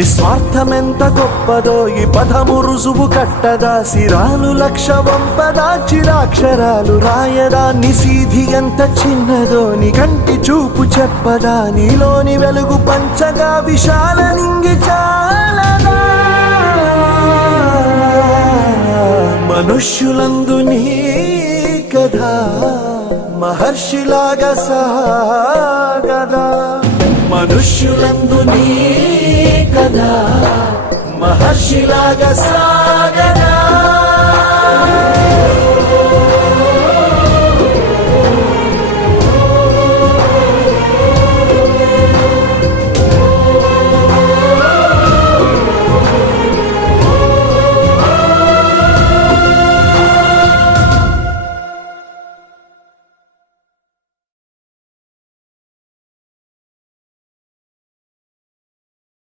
నిస్వార్థమెంత గొప్పదో ఈ పదము రుజువు కట్టదా, సిరాలు లక్ష వంపదా, చిరాక్షరాలు రాయదా, నిసీధి ఎంత చిన్నదో నీ కంటి చూపు చెప్పదా, నీలోని వెలుగు పంచగా విశాల నింగి చాలదా. మనుష్యులందు నీ కథ మహర్షిలాగా సాగదా, మనుష్యులందు నీ కథ మహర్షిలాగా సాగదా.